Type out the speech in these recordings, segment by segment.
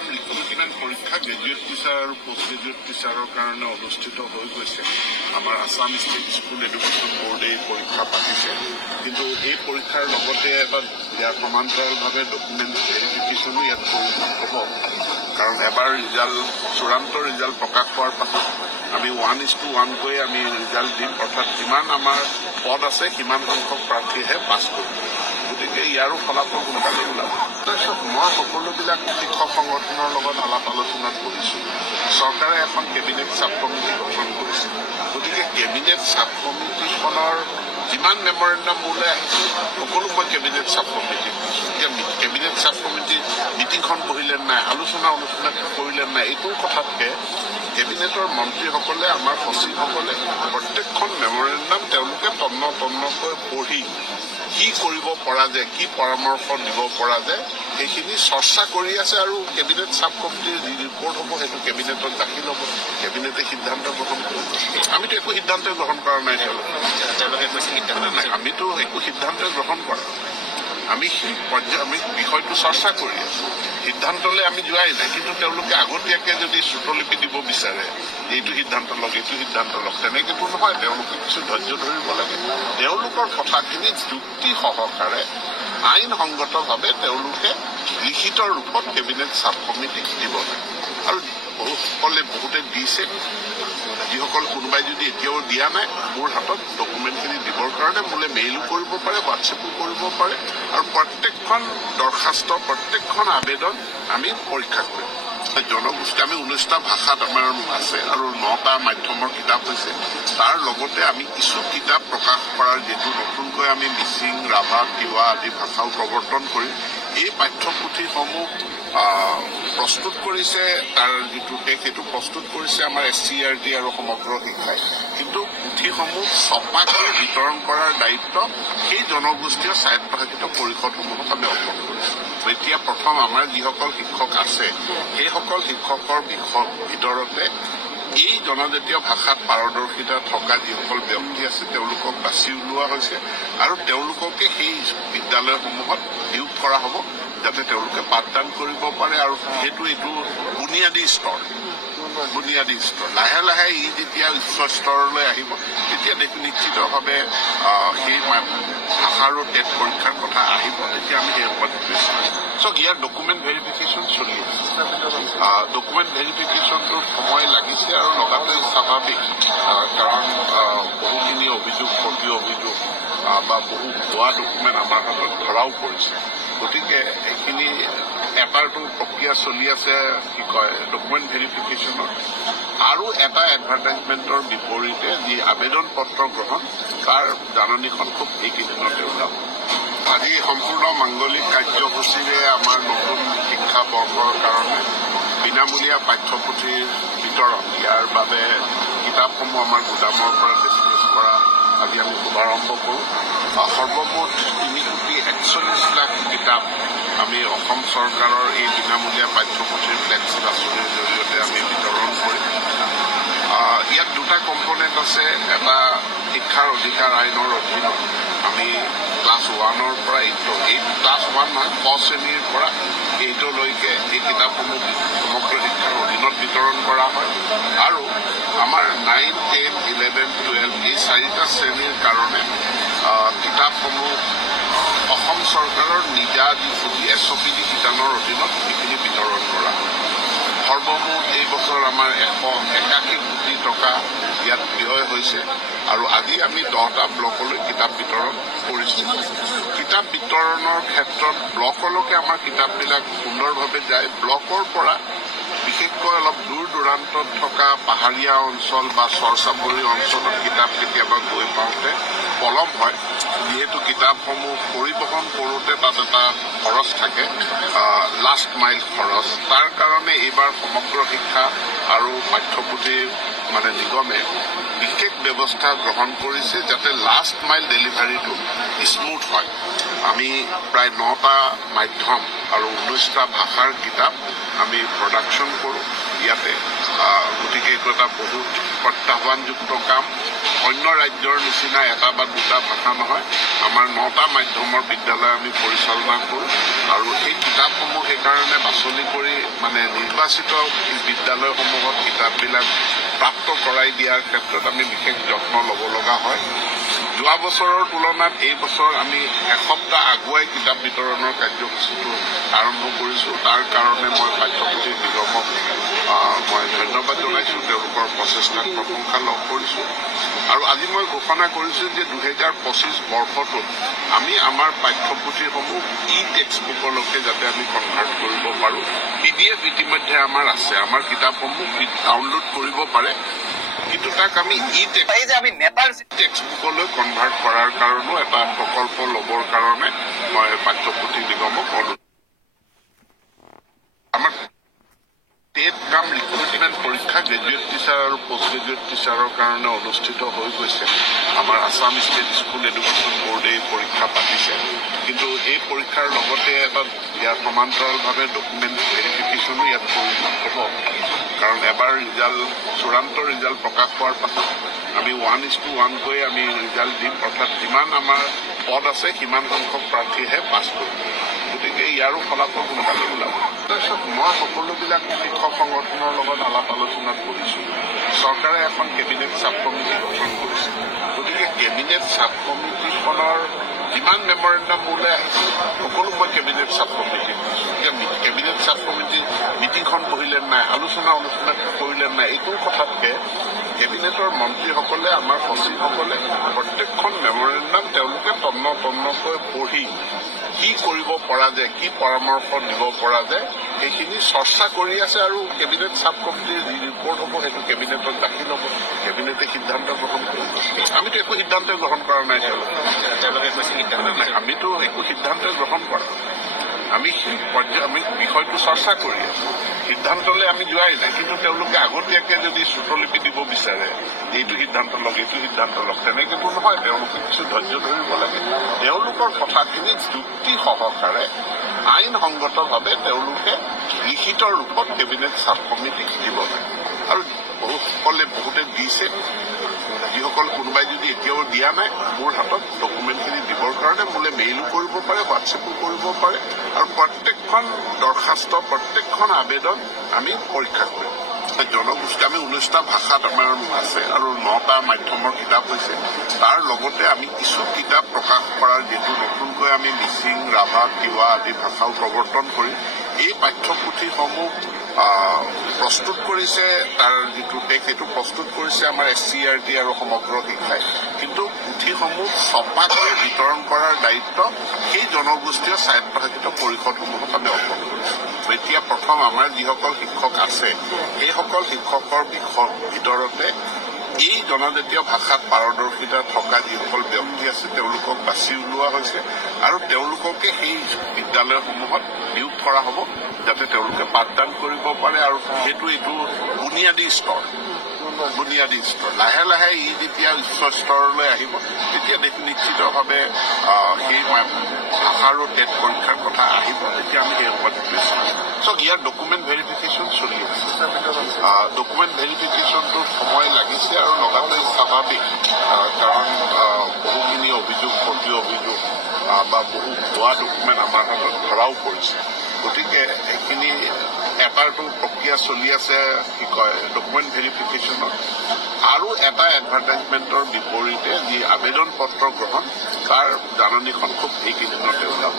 Exam recruitment পৰীক্ষা graduate teacher আৰু post graduate টিচাৰৰ কাৰণে অনুষ্ঠিত হৈ গৈছে। আমাৰ আছাম ষ্টেট স্কুল এডুকেশ্যন বোৰ্ডে এই পৰীক্ষা পাতিছে, কিন্তু এই পৰীক্ষাৰ লগতে ইয়াৰ সমান্তৰালভাৱে ডকুমেণ্ট ভেৰিফিকেশ্যনো ইয়াত হ'ব। কাৰণ এবাৰ চূড়ান্ত ৰিজাল্ট প্ৰকাশ হোৱাৰ পাছত আমি 1:1 আমি ৰিজাল্ট দিম, অৰ্থাৎ যিমান আমাৰ পদ আছে সিমান সংখ্যক প্ৰাৰ্থীয়েহে পাছ কৰিব। গতিকে ইয়াৰো ফলাফল সোনকালে ওলাব। তাৰপিছত মই সকলোবিলাক শিক্ষক সংগঠনৰ লগত আলাপ আলোচনাত কৰিছোঁ। চৰকাৰে এখন কেবিনেট চাব কমিটি গঠন কৰিছে। গতিকে কেবিনেট চাব কমিটিখনৰ যিমান মেমৰেণ্ডাম মোলৈ আহিছে সকলো মই কেবিনেট চাব কমিটিক দিছোঁ। এতিয়া কেবিনেট চাব কমিটিৰ মিটিংখন বহিলে নাই, আলোচনা কৰিলে নাই, এইটোৰ কথাতকৈ কেবিনেটৰ মন্ত্ৰীসকলে আমাৰ সচিবসকলে প্ৰত্যেকখন মেমৰেণ্ডাম তেওঁলোকে তন্নকৈ পঢ়ি কি কৰিব পৰা যায়, কি পৰামৰ্শ দিব পৰা যায় সেইখিনি চৰ্চা কৰি আছে। আৰু কেবিনেট চাব কমিটিৰ যি ৰিপৰ্ট হ'ব সেইটো কেবিনেটত দাখিল হ'ব, কেবিনেটে সিদ্ধান্ত গ্ৰহণ কৰিব। আমিতো একো সিদ্ধান্ত গ্ৰহণ কৰা নাই, আমিতো একো সিদ্ধান্ত গ্ৰহণ কৰা, আমি বিষয়টো চৰ্চা কৰি আছো, সিদ্ধান্তলৈ আমি যোৱাই নাই। কিন্তু তেওঁলোকে আগতীয়াকৈ যদি শ্ৰুতলিপি দিব বিচাৰে এইটো সিদ্ধান্ত লওক এইটো সিদ্ধান্ত লওক, তেনেকেতো নহয়। তেওঁলোকে কিছু ধৈৰ্য ধৰিব লাগে। তেওঁলোকৰ কথাখিনি যুক্তি সহকাৰে আইনসংগতভাৱে তেওঁলোকে লিখিত ৰূপত কেবিনেট চাব কমিটিক দিব লাগে। আৰু বহুতে দিছে, যিসকল কোনোবাই যদি এতিয়াও দিয়া নাই মোৰ হাতত ডকুমেণ্টখিনি দিবৰ কাৰণে মোলৈ মেইলো কৰিব পাৰে, হোৱাটছএপো কৰিব পাৰে। আৰু প্ৰত্যেকখন দৰখাস্ত প্ৰত্যেকখন আবেদন আমি পৰীক্ষা কৰিম। জনগোষ্ঠী আমি 19টা ভাষাত আমাৰ আছে আৰু 9টা মাধ্যমৰ কিতাপ হৈছে। তাৰ লগতে আমি কিছু কিতাপ প্ৰকাশ কৰাৰ যিটো নতুনকৈ আমি মিচিং, ৰাভা, তিৱা আদি ভাষাও প্ৰৱৰ্তন কৰিম। এই পাঠ্যপুথিসমূহ প্ৰস্তুত কৰিছে, তাৰ যিটো সেইটো প্ৰস্তুত কৰিছে আমাৰ SCERT আৰু সমগ্ৰ শিক্ষাই। কিন্তু পুথিসমূহ ছপা কৰি বিতৰণ কৰাৰ দায়িত্ব সেই জনগোষ্ঠীয় স্বায়ত্তশাসিত পৰিষদসমূহক আমি অৰ্পণ কৰিছোঁ। এতিয়া প্ৰথম আমাৰ যিসকল শিক্ষক আছে সেইসকল শিক্ষকৰ ভিতৰতে এই জনজাতীয় ভাষাত পাৰদৰ্শিতা থকা যিসকল ব্যক্তি আছে তেওঁলোকক বাছি উলিওৱা হৈছে আৰু তেওঁলোককে সেই বিদ্যালয়সমূহত নিয়োগ কৰা হ'ব, যাতে তেওঁলোকে পাঠদান কৰিব পাৰে। আৰু সেইটো এইটো বুনিয়াদী স্তৰ। লাহে লাহে ই যেতিয়া উচ্চ স্তৰলৈ আহিব তেতিয়া নিশ্চিতভাৱে সেই ভাষাৰো টেট পৰীক্ষাৰ কথা আহিব, তেতিয়া আমি সেই ওপৰত চাওক। ইয়াৰ ডকুমেণ্ট ভেৰিফিকেশ্যন চলি আছে। ডকুমেণ্ট ভেৰিফিকেশ্যনটোৰ সময় লাগিছে আৰু লগাটো স্বাভাৱিক, কাৰণ বহুখিনি অভিযোগ, প্ৰতি অভিযোগ বা বহু ভুৱা ডকুমেণ্ট আমাৰ হাতত ধৰাও পৰিছে। গতিকে এইখিনি এটাৰটো প্ৰক্ৰিয়া চলি আছে, কি কয় ডকুমেণ্ট ভেৰিফিকেশ্যনৰ। আৰু এটা এডভাৰটাইজমেণ্টৰ বিপৰীতে যি আবেদন পত্ৰ গ্ৰহণ তাৰ জাননীখন খুব এইকেইদিনতে ওলাব। আজি সম্পূৰ্ণ মাংগলিক কাৰ্যসূচীৰে আমাৰ নতুন শিক্ষাবৰ্ষৰ কাৰণে বিনামূলীয়া পাঠ্যপুথিৰ বিতৰণ, ইয়াৰ বাবে কিতাপসমূহ আমাৰ গুদামৰ পৰা ডিছপ্লেচ কৰা আজি আমি শুভাৰম্ভ কৰোঁ। সৰ্বমুঠ 3,41 লাখ কিতাপ আমি অসম চৰকাৰৰ এই বিনামূলীয়া পাঠ্যপুথিৰ ফ্লেগশ্বিপ আঁচনিৰ জৰিয়তে আমি বিতৰণ কৰিম। ইয়াত দুটা কম্পনেণ্ট আছে। এটা শিক্ষাৰ অধিকাৰ আইনৰ অধীনত আমি ক্লাছ 1ৰ পৰা 8 ক্লাছ 1 নহয়, ক শ্ৰেণীৰ পৰা 8লৈকে এই কিতাপসমূহ সমগ্ৰ শিক্ষাৰ অধীনত বিতৰণ কৰা হয়। আৰু আমাৰ 9, 10, 11, 12 এই 4টা শ্ৰেণীৰ কাৰণে কিতাপসমূহ অসম চৰকাৰৰ নিজা যি পুঁজি SOPD শিতানৰ অধীনত সেইখিনি বিতৰণ কৰা হয়। সৰ্বমুঠ এই বছৰ আমাৰ 181 কোটি টকা ইয়াত ব্যয় হৈছে। আৰু আজি আমি 10টা ব্লকলৈ কিতাপ বিতৰণ কৰিছোঁ। কিতাপ বিতৰণৰ ক্ষেত্ৰত ব্লকলৈকে আমাৰ কিতাপবিলাক সুন্দৰভাৱে যায়। ব্লকৰ পৰা বিশেষকৈ অলপ দূৰ দূৰান্তত থকা পাহাৰীয়া অঞ্চল বা চৰ-চাপৰি অঞ্চলত কিতাপ কেতিয়াবা গৈ পাওঁতে পলম হয়, যিহেতু কিতাপসমূহ পৰিবহণ কৰোঁতে তাত এটা খৰচ থাকে, লাষ্ট মাইল খৰচ। তাৰ কাৰণে এইবাৰ সমগ্ৰ শিক্ষা আৰু পাঠ্যপুথি নিগমে বিশেষ ব্যৱস্থা গ্ৰহণ কৰিছে যাতে লাষ্ট মাইল ডেলিভাৰীটো স্মুথ হয়। আমি প্ৰায় 9টা মাধ্যম আৰু 19টা ভাষাৰ কিতাপ আমি প্ৰডাকশ্যন কৰোঁ। ইয়াতে গতিকে এইটো এটা বহুত প্ৰত্যাহ্বানযুক্ত কাম অন্য ৰাজ্যৰ নিচিনা এটা বা দুটা ভাষা নহয় আমাৰ 9টা মাধ্যমৰ বিদ্যালয় আমি পৰিচালনা কৰোঁ আৰু এই কিতাপসমূহ সেইকাৰণে বাছনি কৰি মানে নিৰ্বাচিত বিদ্যালয়সমূহত কিতাপবিলাক প্ৰাপ্ত কৰাই দিয়াৰ ক্ষেত্ৰত আমি বিশেষ যত্ন ল'ব লগা হয় যোৱা বছৰৰ তুলনাত এই বছৰ আমি এসপ্তাহ আগুৱাই কিতাপ বিতৰণৰ কাৰ্যসূচীটো আৰম্ভ কৰিছোঁ তাৰ কাৰণে মই পাঠ্যপুথি নিগমক মই ধন্যবাদ জনাইছোঁ তেওঁলোকৰ প্ৰচেষ্টাত প্ৰশংসা লাভ কৰিছোঁ আৰু আজি মই ঘোষণা কৰিছোঁ যে 2025 বৰ্ষটোত আমি আমাৰ পাঠ্যপুথিসমূহ টেক্সটবুকলৈকে যাতে আমি কনভাৰ্ট কৰিব পাৰোঁ PDF ইতিমধ্যে আমাৰ আছে আমাৰ কিতাপসমূহ ডাউনলোড কৰিব পাৰে কিন্তু তাক আমি টেক্সটবুকলৈ কনভাৰ্ট কৰাৰ কাৰণেও এটা প্ৰকল্প ল'বৰ কাৰণে মই পাঠ্যপুথি নিগমক অনুৰোধ আমাৰ টেট কাম ৰিক্ৰুটমেণ্ট পৰীক্ষা গ্ৰেজুৱেট টিচাৰ আৰু পোষ্ট গ্ৰেজুৱেট টিচাৰৰ কাৰণে অনুষ্ঠিত হৈ গৈছে আমাৰ আছাম ষ্টেট স্কুল এডুকেশ্যন বোৰ্ডে পৰীক্ষা পাতিছে কিন্তু এই পৰীক্ষাৰ লগতে এটা ইয়াৰ সমান্তৰালভাৱে ডকুমেণ্ট ভেৰিফিকেশ্যনো ইয়াত প্ৰয়োজন হ'ব কাৰণ এবাৰ চূড়ান্ত ৰিজাল্ট প্ৰকাশ হোৱাৰ পাছত আমি 1:1 কৈ আমি ৰিজাল্ট দিম অৰ্থাৎ যিমান আমাৰ পদ আছে সিমান সংখ্যক প্ৰাৰ্থীহে পাছ কৰিব গতিকে ইয়াৰো ফলাফল সোনকালে ওলাব তাৰপিছত মই সকলোবিলাক শিক্ষক সংগঠনৰ লগত আলাপ আলোচনাত কৰিছোঁ চৰকাৰে এখন কেবিনেট চাব কমিটি গঠন কৰিছে গতিকে কেবিনেট চাব কমিটিখনৰ যিমান মেমৰেণ্ডাম মোলৈ আহিছে সকলো মই কেবিনেট চাব কমিটি কেবিনেট চাব কমিটি মিটিংখন বহিলে নাই আলোচনা কৰিলে নাই এইটো কথাতকে কেবিনেটৰ মন্ত্ৰীসকলে আমাৰ সচিবসকলে প্ৰত্যেকখন মেমৰেণ্ডাম তেওঁলোকে তন্নকৈ পঢ়ি কি কৰিব পৰা যায় কি পৰামৰ্শ দিব পৰা যায় সেইখিনি চৰ্চা কৰি আছে আৰু কেবিনেট চাব কমিটিৰ যি ৰিপৰ্ট হ'ব সেইটো কেবিনেটত দাখিল হ'ব কেবিনেটে সিদ্ধান্ত গ্ৰহণ কৰিব আমিতো একো সিদ্ধান্ত গ্ৰহণ কৰা নাই তেওঁলোকে কৈছে সিদ্ধান্ত নাই আমিতো একো সিদ্ধান্ত গ্ৰহণ কৰা আমি বিষয়টো চৰ্চা কৰি আছো সিদ্ধান্তলৈ আমি যোৱাই নাই কিন্তু তেওঁলোকে আগতীয়াকৈ যদি শ্ৰুতলিপি দিব বিচাৰে এইটো সিদ্ধান্ত লওক তেনেকেতো নহয় তেওঁলোকে কিছু ধৈৰ্য ধৰিব লাগে তেওঁলোকৰ কথাখিনি যুক্তি সহকাৰে আইনসংগতভাৱে তেওঁলোকে লিখিত ৰূপত কেবিনেট চাব কমিটিক দিব লাগে আৰু বহুতে দিছে যিসকল কোনোবাই যদি এতিয়াও দিয়া নাই মোৰ হাতত ডকুমেণ্টখিনি দিবৰ কাৰণে মোলৈ মেইলো কৰিব পাৰে হোৱাটছএপো কৰিব পাৰে আৰু প্ৰত্যেকখন দৰখাস্ত প্ৰত্যেকখন আবেদন আমি পৰীক্ষা কৰিম জনগোষ্ঠী আমি 19টা ভাষাত আমাৰ আছে আৰু 9টা মাধ্যমৰ কিতাপ হৈছে তাৰ লগতে আমি কিছু কিতাপ প্ৰকাশ কৰাৰ যিটো নতুনকৈ আমি মিচিং ৰাভা তিৱা আদি ভাষাও প্ৰৱৰ্তন কৰি এই পাঠ্যপুথিসমূহ প্ৰস্তুত কৰিছে তাৰ যিটো টেক্সট সেইটো প্ৰস্তুত কৰিছে আমাৰ SCERT আৰু সমগ্ৰ শিক্ষাই কিন্তু পুথিসমূহ ছপা কৰি বিতৰণ কৰাৰ দায়িত্ব সেই জনগোষ্ঠীয় স্বায়ত্তশাসিত পৰিষদসমূহক আমি অৰ্পণ কৰিছোঁ এতিয়া প্ৰথম আমাৰ যিসকল শিক্ষক আছে সেইসকল শিক্ষকৰ ভিতৰতে এই জনজাতীয় ভাষাত পাৰদৰ্শিতা থকা যিসকল ব্যক্তি আছে তেওঁলোকক বাছি উলিওৱা হৈছে আৰু তেওঁলোককে সেই বিদ্যালয়সমূহত নিয়োগ কৰা হ'ব যাতে তেওঁলোকে পাঠদান কৰিব পাৰে আৰু সেইটো এইটো বুনিয়াদী স্তৰ লাহে লাহে ই যেতিয়া উচ্চ স্তৰলৈ আহিব তেতিয়া নিশ্চিতভাৱে সেই ভাষাৰো টেট পৰীক্ষাৰ কথা আহিব তেতিয়া আমি সেই ওপৰত ইয়াৰ ডকুমেণ্ট ভেৰিফিকেশ্যন চলি আছে ডকুমেণ্ট ভেৰিফিকেশ্যনটোত সময় লাগিছে আৰু লগাতে স্বাভাৱিক কাৰণ বহুখিনি অভিযোগ প্ৰতি অভিযোগ বা বহু ভুৱা ডকুমেণ্ট আমাৰ হাতত ধৰাও পৰিছে গতিকে এইখিনি এটাৰটো প্ৰক্ৰিয়া চলি আছে কি কয় ডকুমেণ্ট ভেৰিফিকেশ্যনত আৰু এটা এডভাৰটাইজমেণ্টৰ বিপৰীতে যি আবেদন পত্ৰ গ্ৰহণ তাৰ জাননীখন খুব এইকেইদিনতে ওলাব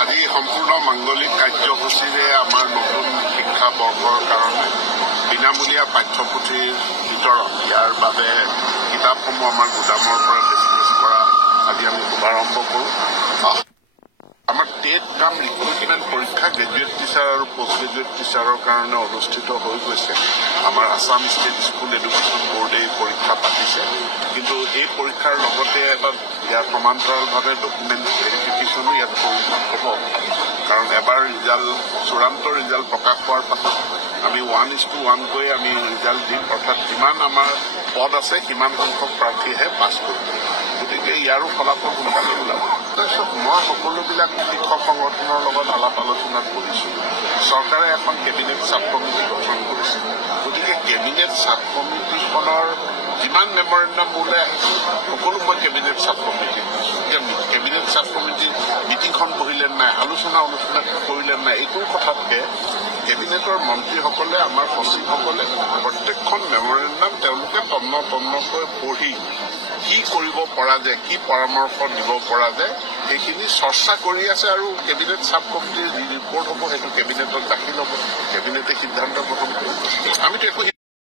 আজি সম্পূৰ্ণ মাংগলিক কাৰ্যসূচীৰে আমাৰ নতুন শিক্ষাবৰ্ষৰ কাৰণে বিনামূলীয়া পাঠ্যপুথিৰ বিতৰণ ইয়াৰ বাবে কিতাপসমূহ আমাৰ গুদামৰ পৰা ডিছপ্লেচ কৰা আজি আমি শুভাৰম্ভ কৰোঁ আমাৰ টেট কাম ৰিক্ৰুটমেণ্ট পৰীক্ষা গ্ৰেজুৱেট টিচাৰ আৰু পোষ্ট গ্ৰেজুৱেট টিচাৰৰ কাৰণে অনুষ্ঠিত হৈ গৈছে আমাৰ আছাম ষ্টেট স্কুল এডুকেশ্যন বোৰ্ডে পৰীক্ষা পাতিছে কিন্তু এই পৰীক্ষাৰ লগতে এটা ইয়াৰ সমান্তৰালভাৱে ডকুমেণ্ট ভেৰিফিকেশ্যনো ইয়াত প্ৰয়োজন হ'ব কাৰণ এবাৰ চূড়ান্ত ৰিজাল্ট প্ৰকাশ হোৱাৰ পাছত আমি 1:1 কৈ আমি ৰিজাল্ট দিম অৰ্থাৎ যিমান আমাৰ পদ আছে সিমান সংখ্যক প্ৰাৰ্থীহে পাছ কৰিব গতিকে ইয়াৰো ফলাফল সোনকালে ওলাব। তাৰপিছত মই সকলোবিলাক শিক্ষক সংগঠনৰ লগত আলাপ আলোচনাত কৰিছোঁ। চৰকাৰে এখন কেবিনেট চাব কমিটি গঠন কৰিছে। গতিকে কেবিনেট চাব কমিটিখনৰ যিমান মেমৰেণ্ডাম ওলাই আহিছে সকলো মই কেবিনেট চাব কমিটি কেবিনেট চাব কমিটিৰ মিটিংখন বহিলে নাই, আলোচনা কৰিলে নাই, এইটো কথাতকে কেবিনেটৰ মন্ত্ৰীসকলে আমাৰ সচিবসকলে প্ৰত্যেকখন মেমৰেণ্ডাম তেওঁলোকে তন্নকৈ পঢ়ি কি কৰিব পৰা যায়, কি পৰামৰ্শ দিব পৰা যায় সেইখিনি চৰ্চা কৰি আছে আৰু কেবিনেট চাব কমিটিৰ যি ৰিপৰ্ট হ'ব সেইটো কেবিনেটত দাখিল হ'ব, কেবিনেটে সিদ্ধান্ত গ্ৰহণ কৰিব। আমিতো একো